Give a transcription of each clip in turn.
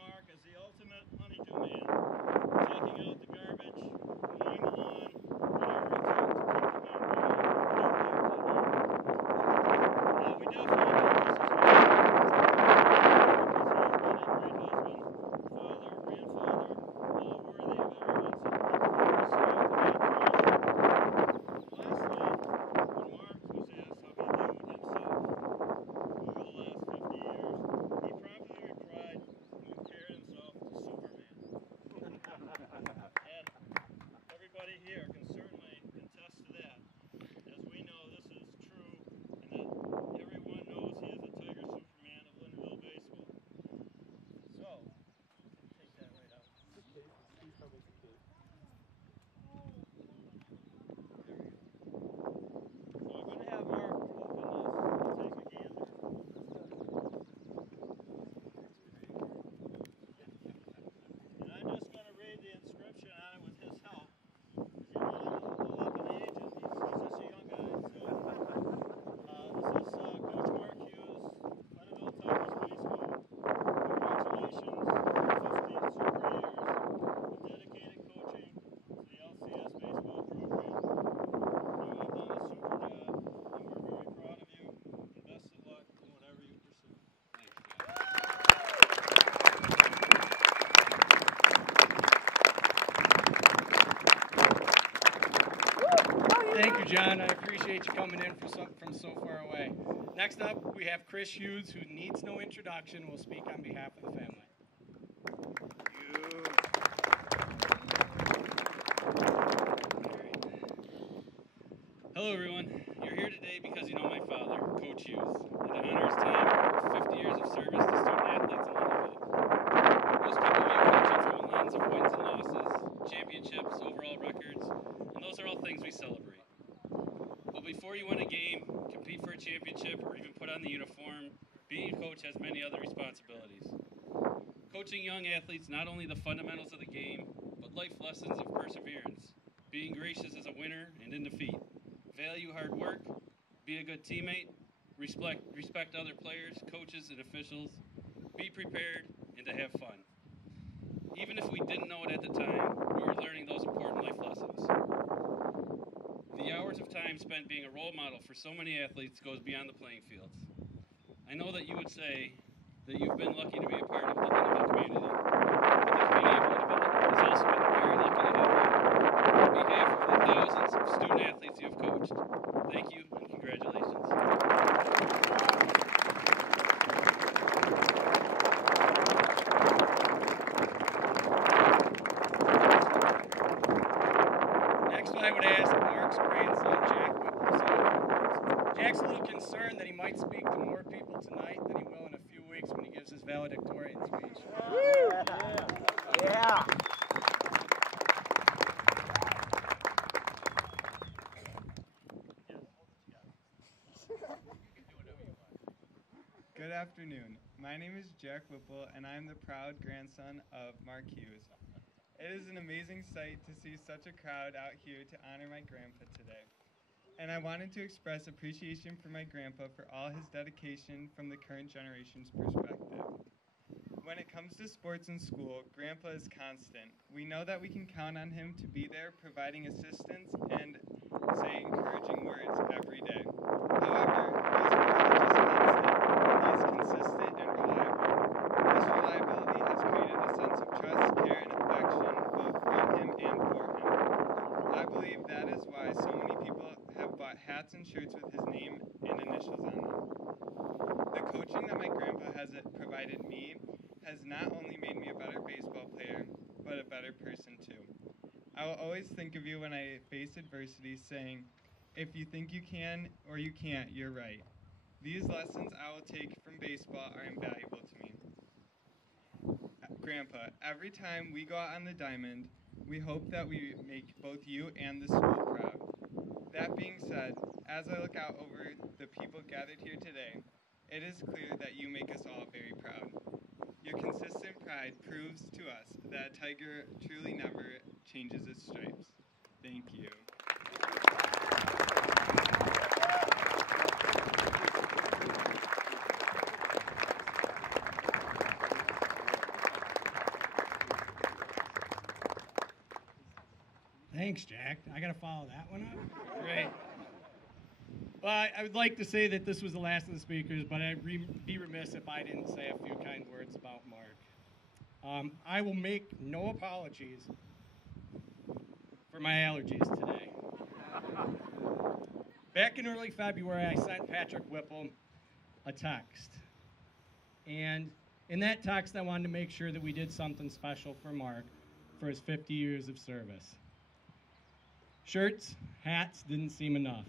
Mark as the ultimate honeydew man, taking out the garbage, mowing the lawn, whatever it takes to keep the home going. We definitely do this as well. Great husband, father, grandfather, all worthy of everyone's respect and admiration. Lastly, when Mark was asked how he viewed himself over the last 50 years, he promptly replied and compared himself to Superman. And everybody here can certainly contest to that, as we know this is true and that everyone knows he is the Tiger Superman of Lyndonville baseball. So, take that right out. Please tell me it's a case. There we go. So I'm going to have Mark open this and take a gander. And I'm just going to read the inscription on it with his help. Because you know I'm a little up in age and he's just a young guy. So this is Coach Mark Hughes, Lyndonville Tigers baseball. Congratulations on 50 super years of dedicated coaching to the LCS baseball program. You have done a super job, and we're very proud of you, and best of luck in whatever you pursue. Thank you, John. I appreciate you coming in from so far away. Next up, we have Chris Hughes, who needs no introduction, will speak on behalf of the family. Hello, everyone. You're here today because you know my father, Coach Hughes, and to honor his time of 50 years of service to student athletes in Lyndonville. Most people view coaching from a lens of wins and losses, championships, overall records, and those are all things we celebrate. But before you win a game, compete for a championship, or even put on the uniform, being a coach has many other responsibilities. Coaching young athletes not only the fundamentals of the game, but life lessons of perseverance, being gracious as a winner and in defeat, value hard work, be a good teammate, respect other players, coaches, and officials, be prepared, and to have fun. Even if we didn't know it at the time, we were learning those important life lessons. The hours of time spent being a role model for so many athletes goes beyond the playing fields. I know that you would say that you've been lucky to be a part of the Lyndonville community, but the community of Lyndonville has also been very lucky to have you. On behalf of the thousands of student athletes you have coached, thank you and congratulations. Next, I would ask Mark's grandson, Jack Whipple, to say a few words. Jack's a little concerned that he might speak to more people tonight than he will in a few weeks when he gives his valedictorian speech. Yeah. Good afternoon. My name is Jack Whipple, and I am the proud grandson of Mark Hughes. It is an amazing sight to see such a crowd out here to honor my grandpa today. And I wanted to express appreciation for my grandpa for all his dedication from the current generation's perspective. When it comes to sports and school, Grandpa is constant. We know that we can count on him to be there providing assistance and say encouraging words every day. However, he is consistent and reliable. This reliability has created a sense of trust, care, and affection both from him and for him. I believe that is why so many people have bought hats and shirts with his name and initials on them. The coaching that my grandpa has provided me has not only made me a better baseball player, but a better person too. I will always think of you when I face adversity, saying, if you think you can or you can't, you're right. These lessons I will take from baseball are invaluable to me. Grandpa, every time we go out on the diamond, we hope that we make both you and the school proud. That being said, as I look out over the people gathered here today, it is clear that you make us all very proud. Your consistent pride proves to us that a tiger truly never changes its stripes. Thank you. Thanks, Jack. I got to follow that one up. Great. Well, I would like to say that this was the last of the speakers, but I'd be remiss if I didn't say a few kind words about Mark. I will make no apologies for my allergies today. Back in early February, I sent Patrick Whipple a text. And in that text, I wanted to make sure that we did something special for Mark for his 50 years of service. Shirts, hats didn't seem enough.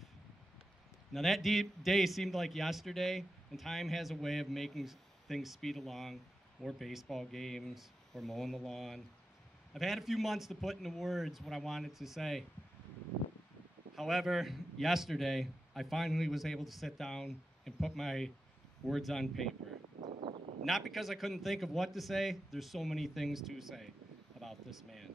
Now that day seemed like yesterday, and time has a way of making things speed along, or baseball games, or mowing the lawn. I've had a few months to put into words what I wanted to say. However, yesterday, I finally was able to sit down and put my words on paper. Not because I couldn't think of what to say, there's so many things to say about this man.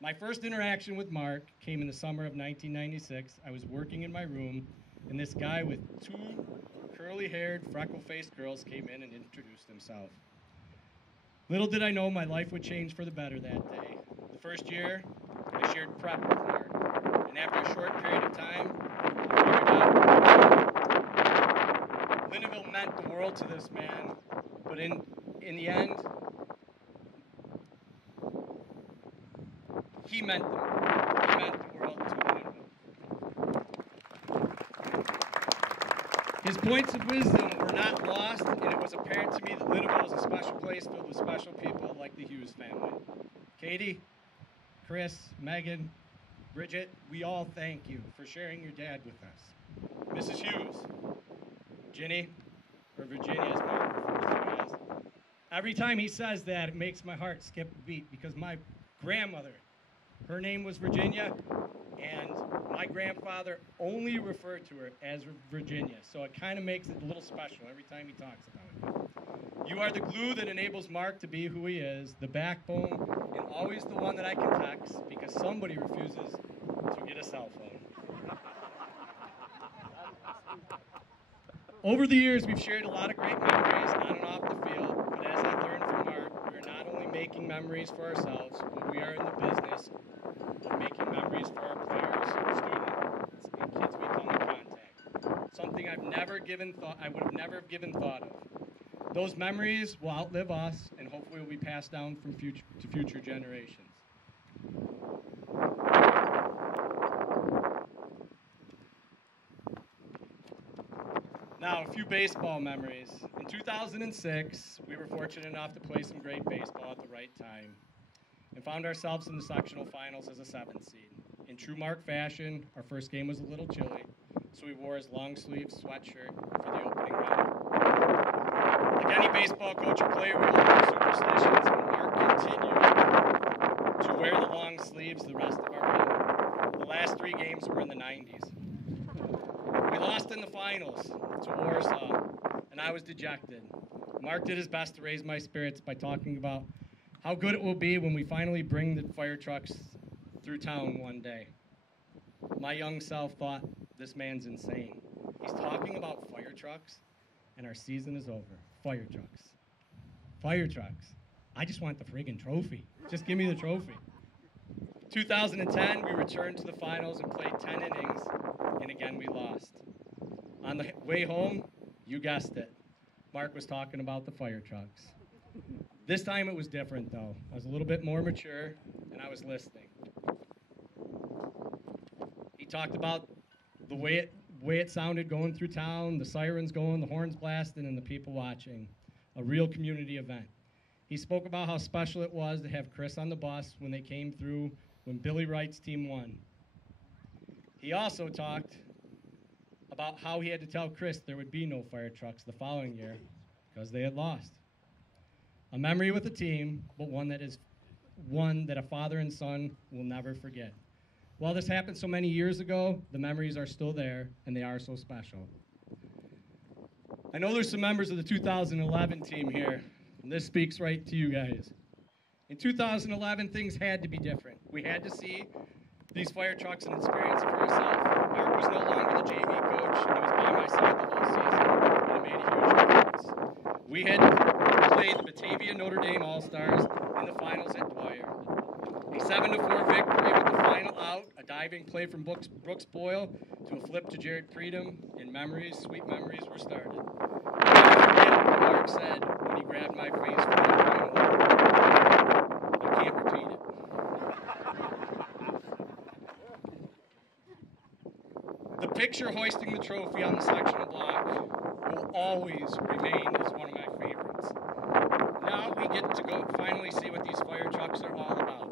My first interaction with Mark came in the summer of 1996. I was working in my room, and this guy with two curly-haired, freckle-faced girls came in and introduced himself. Little did I know my life would change for the better that day. The first year, I shared prep with Mark, and after a short period of time, I figured out Lyndonville meant the world to this man, but in the end, he meant the world to Lyndonville. His points of wisdom were not lost, and it was apparent to me that Lyndonville is a special place filled with special people like the Hughes family. Katie, Chris, Megan, Bridget, we all thank you for sharing your dad with us. Mrs. Hughes, Ginny, or Virginia as Mark refers to her as. Every time he says that, it makes my heart skip a beat because my grandmother, her name was Virginia, and my grandfather only referred to her as Virginia, so it kind of makes it a little special every time he talks about it. You are the glue that enables Mark to be who he is, the backbone, and always the one that I can text because somebody refuses to get a cell phone. Over the years, we've shared a lot of great memories on and off the field, but as I learned from Mark, we're not only making memories for ourselves, but we are in the business of making memories for our players, students, and kids we come in contact. Something I would have never given thought of. Those memories will outlive us and hopefully will be passed down to future generations. Now, a few baseball memories. In 2006, we were fortunate enough to play some great baseball at the right time and found ourselves in the sectional finals as a 7th seed. In true Mark fashion, our first game was a little chilly, so we wore his long-sleeve sweatshirt for the opening round. Like any baseball coach or player, we all have superstitions, and Mark continued to wear the long sleeves the rest of our game. The last 3 games were in the 90s. We lost in the finals to Warsaw, and I was dejected. Mark did his best to raise my spirits by talking about how good it will be when we finally bring the fire trucks through town one day. My young self thought, this man's insane. He's talking about fire trucks, and our season is over. Fire trucks. Fire trucks. I just want the friggin' trophy. Just give me the trophy. 2010, we returned to the finals and played 10 innings, and again we lost. On the way home, you guessed it, Mark was talking about the fire trucks. This time it was different, though. I was a little bit more mature, and I was listening. He talked about the way it sounded going through town, the sirens going, the horns blasting, and the people watching. A real community event. He spoke about how special it was to have Chris on the bus when they came through when Billy Wright's team won. He also talked about how he had to tell Chris there would be no fire trucks the following year because they had lost. A memory with the team, but one that a father and son will never forget. While this happened so many years ago, the memories are still there, and they are so special. I know there's some members of the 2011 team here, and this speaks right to you guys. In 2011, things had to be different. We had to see these fire trucks and experience it for ourselves. Mark was no longer the JV coach, and he was by my side the whole season, and it made a huge difference. We had to play the Batavia Notre Dame All-Stars in the finals at Dwyer. A 7-4 victory with the final out, a diving play from Brooks Boyle, to a flip to Jared Predum, and memories, sweet memories were started. Mark said when he grabbed my face for the final out. I can't repeat it. The picture hoisting the trophy on the sectional block will always remain as one of my favorites. Now we get to go finally see what these fire trucks are all about.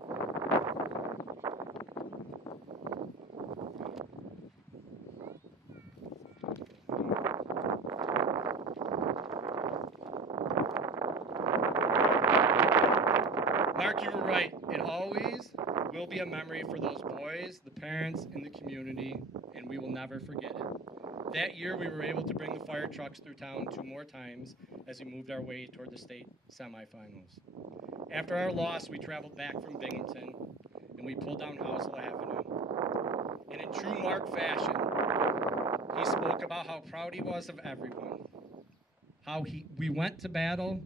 Mark, you were right. It always will be a memory for those boys, the parents, and the community, and we will never forget it. That year, we were able to bring the fire trucks through town 2 more times as we moved our way toward the state semifinals. After our loss, we traveled back from Binghamton, and we pulled down Housel Avenue. And in true Mark fashion, he spoke about how proud he was of everyone, how we went to battle,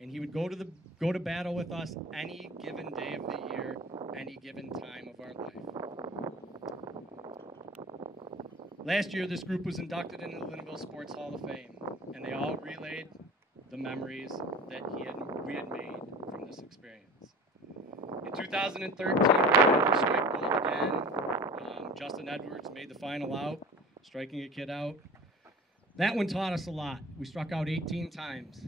and he would go to battle with us any given day of the year, any given time of our life. Last year, this group was inducted into the Lyndonville Sports Hall of Fame, and they all relayed the memories that we had made from this experience. In 2013, we strike gold again. Justin Edwards made the final out, striking a kid out. That one taught us a lot. We struck out 18 times,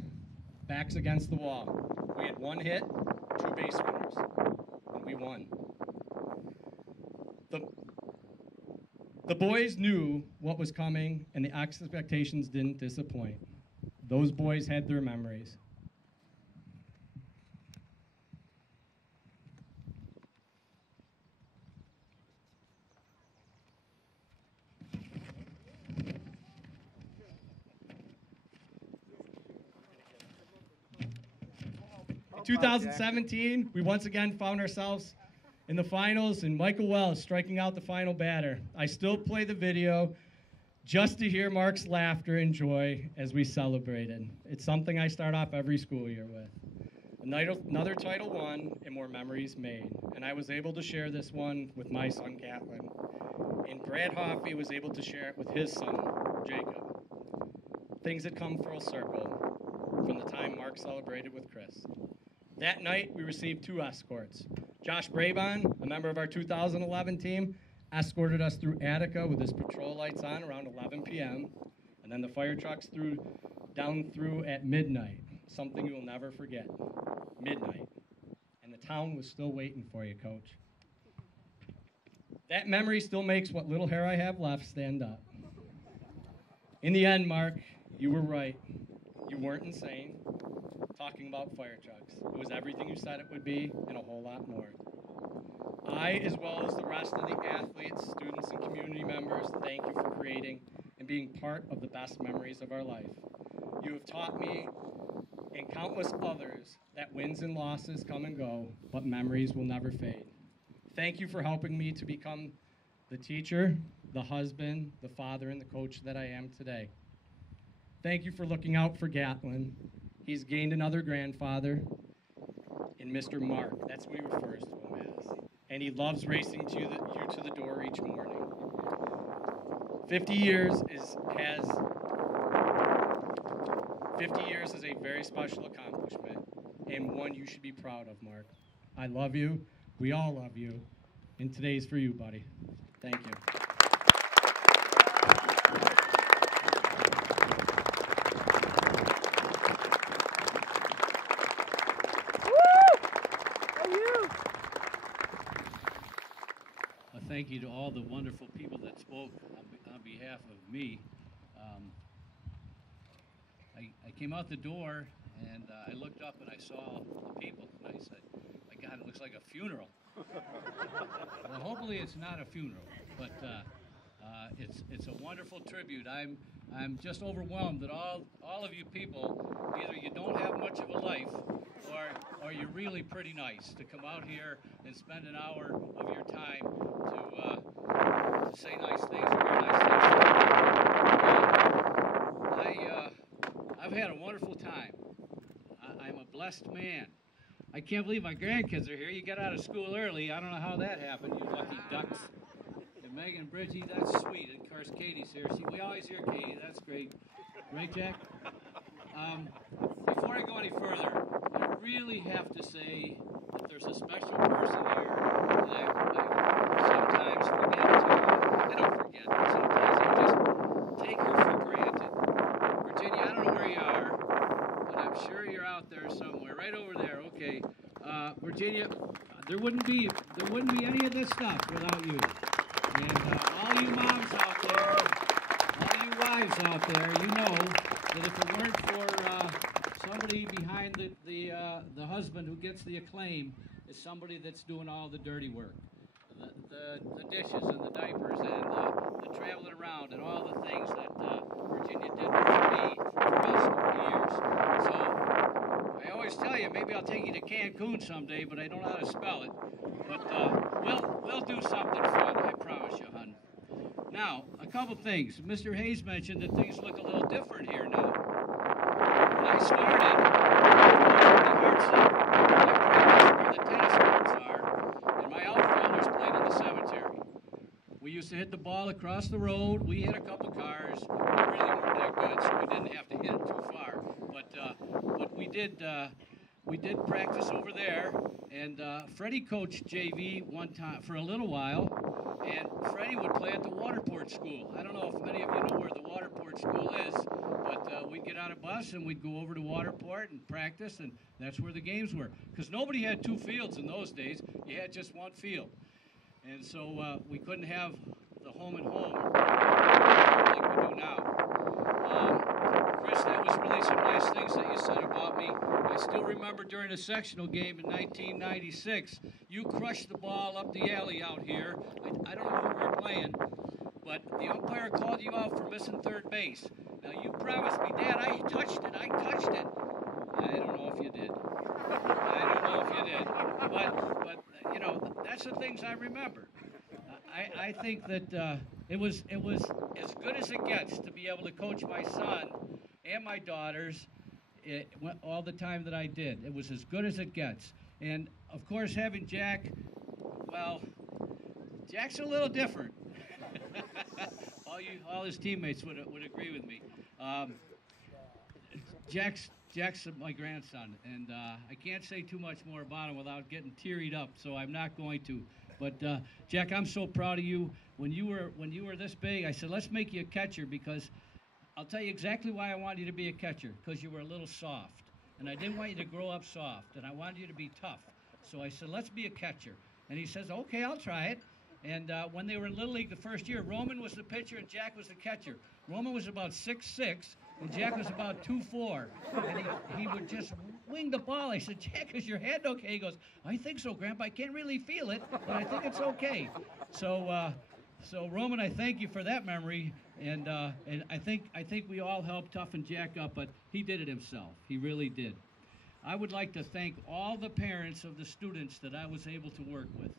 backs against the wall. We had 1 hit, 2 base runners, and we won. The boys knew what was coming, and the expectations didn't disappoint. Those boys had their memories. In 2017, we once again found ourselves in the finals, and Michael Wells striking out the final batter. I still play the video just to hear Mark's laughter and joy as we celebrated. It's something I start off every school year with. Another title won and more memories made, and I was able to share this one with my son, Catlin. And Brad Hoffey was able to share it with his son, Jacob. Things had come full circle from the time Mark celebrated with Chris. That night, we received 2 escorts. Josh Brabon, a member of our 2011 team, escorted us through Attica with his patrol lights on around 11 p.m., and then the fire trucks down through at midnight, something you will never forget. Midnight. And the town was still waiting for you, Coach. That memory still makes what little hair I have left stand up. In the end, Mark, you were right. You weren't insane talking about fire trucks. It was everything you said it would be and a whole lot more. I, as well as the rest of the athletes, students, and community members, thank you for creating and being part of the best memories of our life. You have taught me and countless others that wins and losses come and go, but memories will never fade. Thank you for helping me to become the teacher, the husband, the father, and the coach that I am today. Thank you for looking out for Gatlin. He's gained another grandfather in Mr. Mark. That's what he refers to him as. And he loves racing you to the door each morning. 50 years is a very special accomplishment and one you should be proud of, Mark. I love you. We all love you. And today's for you, buddy. Thank you. Thank you to all the wonderful people that spoke on behalf of me. I came out the door and I looked up and I saw the people and I said, my God, it looks like a funeral. Well, hopefully it's not a funeral, but it's a wonderful tribute. I'm just overwhelmed that all of you people, either you don't have much of a life or you're really pretty nice to come out here and spend an hour of your time to say nice things or hear nice things. I've had a wonderful time. I'm a blessed man. I can't believe my grandkids are here. You got out of school early. I don't know how that happened, you lucky ducks. And Megan and Bridgie, that's sweet. And of course, Katie's here. See, we always hear Katie. That's great. Right, Jack? Before I go any further, I really have to say that there's a special person here that I sometimes forget to. I don't forget, but sometimes I just take her for granted. Virginia, I don't know where you are, but I'm sure you're out there somewhere. Right over there. Okay. Virginia, there wouldn't be any of this stuff without you. And all you moms out there, all you wives out there, you know that if it weren't for somebody behind the husband who gets the acclaim, is somebody that's doing all the dirty work, the dishes and the diapers and the traveling around and all the things that Virginia did for me, for us over the years. So I always tell you, maybe I'll take you to Cancun someday, but I don't know how to spell it. But we'll do something fun, I promise you, hon. Now, a couple things. Mr. Hayes mentioned that things look a little different here now. When I started, the art center, where the tennis courts are, and my outfielders played in the cemetery. We used to hit the ball across the road. We hit a couple cars. We really weren't that good, so we didn't have to hit it too far. But we did practice over there, and Freddie coached JV one time for a little while, and Freddie would play at the Waterport School. I don't know if many of you know where the Waterport School is, but we'd get on a bus and we'd go over to Waterport and practice, and that's where the games were. Because nobody had two fields in those days. You had just one field. And so we couldn't have the home and home like we do now. Chris, that was really some nice things that you said about me. I still remember during a sectional game in 1996, you crushed the ball up the alley out here. I don't know who we were playing, but the umpire called you out for missing third base. Now, you promised me, Dad, I touched it. I don't know if you did. But you know, that's the things I remember. I think that it was as good as it gets to be able to coach my son and my daughters all the time that I did. It was as good as it gets. And, of course, having Jack, well, Jack's a little different. All his teammates would agree with me. Jack's my grandson, and I can't say too much more about him without getting tearied up, so I'm not going to. But Jack, I'm so proud of you. When you were this big, I said, let's make you a catcher, because I'll tell you exactly why I wanted you to be a catcher, because you were a little soft. And I didn't want you to grow up soft, and I wanted you to be tough. So I said, let's be a catcher. And he says, okay, I'll try it. And when they were in Little League the first year, Roman was the pitcher and Jack was the catcher. Roman was about 6'6", and Jack was about 2'4". And he would just wing the ball. I said, Jack, is your hand okay? He goes, I think so, Grandpa. I can't really feel it, but I think it's okay. So Roman, I thank you for that memory. And I think we all helped toughen Jack up, but he did it himself. He really did. I would like to thank all the parents of the students that I was able to work with.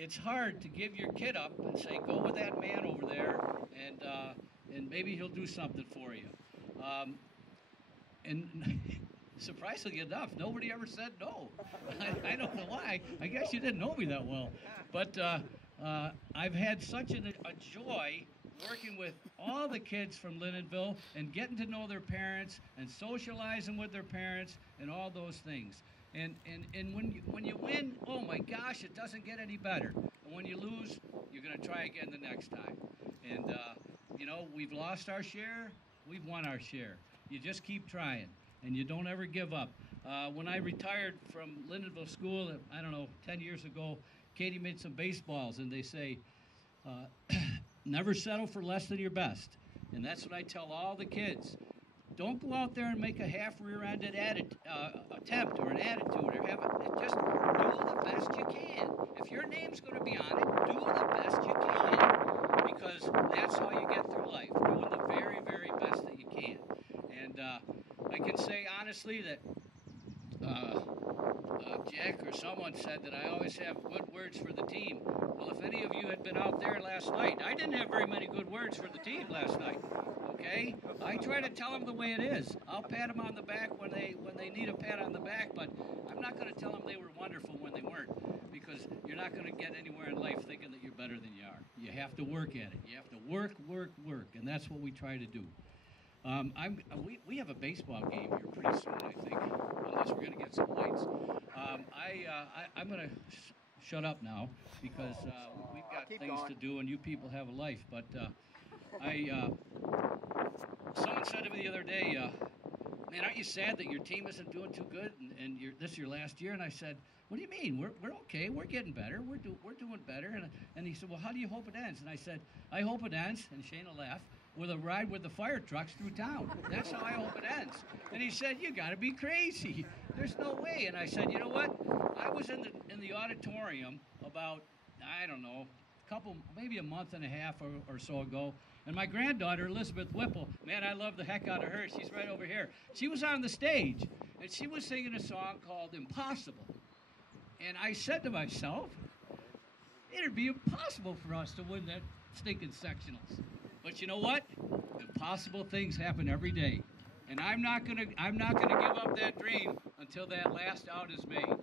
It's hard to give your kid up and say, go with that man over there, and maybe he'll do something for you. And surprisingly enough, nobody ever said no. I don't know why. I guess you didn't know me that well. But I've had such a joy working with all the kids from Lyndonville and getting to know their parents and socializing with their parents and all those things. And when you win, oh my gosh, it doesn't get any better. And when you lose, you're going to try again the next time. And, you know, we've lost our share, we've won our share. You just keep trying, and you don't ever give up. When I retired from Lyndonville School, I don't know, 10 years ago, Katie made some baseballs, and they say, never settle for less than your best. And that's what I tell all the kids. Don't go out there and make a half rear-ended attempt or an attitude or have it. Just do the best you can. If your name's going to be on it, do the best you can, because that's how you get through life, doing the very, very best that you can. And I can say honestly that Jack or someone said that I always have good words for the team. Well, if any of you had been out there last night, I didn't have very many good words for the team last night. okay? I try to tell them the way it is. I'll pat them on the back when they need a pat on the back, but I'm not going to tell them they were wonderful when they weren't, because you're not going to get anywhere in life thinking that you're better than you are. You have to work at it. You have to work, and that's what we try to do. We have a baseball game here pretty soon, I think, unless we're going to get some lights. I'm going to shut up now because we've got things to do and you people have a life. But someone said to me the other day, man, aren't you sad that your team isn't doing too good and this is your last year? And I said, what do you mean? We're okay. We're getting better. We're doing better. And he said, well, how do you hope it ends? And I said, I hope it ends, and Shane will laugh, with a ride with the fire trucks through town. That's how I hope it ends. And he said, you got to be crazy. There's no way. And I said, you know what? I was in the auditorium about, I don't know, maybe a month and a half or so ago, and my granddaughter, Elizabeth Whipple, man, I love the heck out of her. She's right over here. She was on the stage, and she was singing a song called Impossible. And I said to myself, it'd be impossible for us to win that stinking sectionals. But you know what? Impossible things happen every day. And I'm not gonna give up that dream until that last out is made.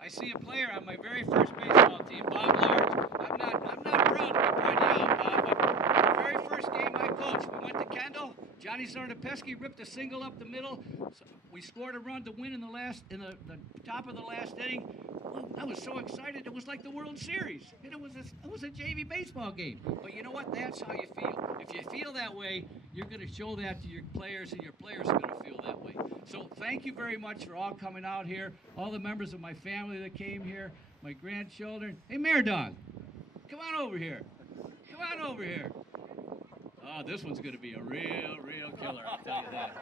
I see a player on my very first baseball team, Bob Large. I'm not proud to be pointing out, Bob, but the very first game I coached, we went to Kendall. Johnny Zarnapesky ripped a single up the middle. So we scored a run to win in the top of the last inning. I was so excited. It was like the World Series. And it was a JV baseball game. But you know what? That's how you feel. If you feel that way, you're going to show that to your players, and your players are going to feel that way. So thank you very much for all coming out here, all the members of my family that came here, my grandchildren. Hey, Mare Dog, come on over here. Come on over here. Oh, this one's going to be a real killer, I'll tell you that.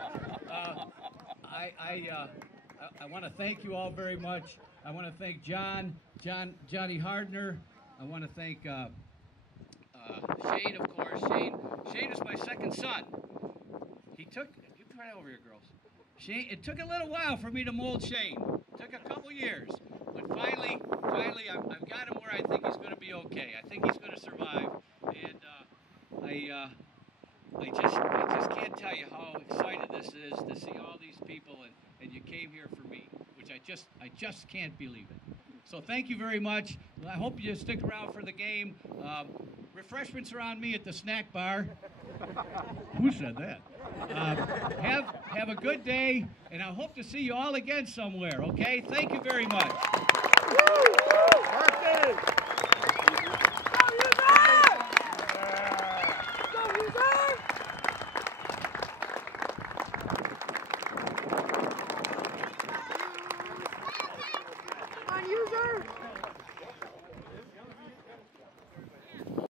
I want to thank you all very much. I want to thank Johnny Hardner. I want to thank Shane, of course. Shane is my second son. You come right over here, girls. Shane, it took a little while for me to mold Shane. It took a couple years. But finally, I've got him where I think he's going to be okay. I think he's going to survive. And I just can't tell you how excited this is to see all these people, and you came here for me, which I just can't believe it. So thank you very much. I hope you stick around for the game. Refreshments are on me at the snack bar. Who said that? Have a good day, and I hope to see you all again somewhere, okay? Thank you very much. User!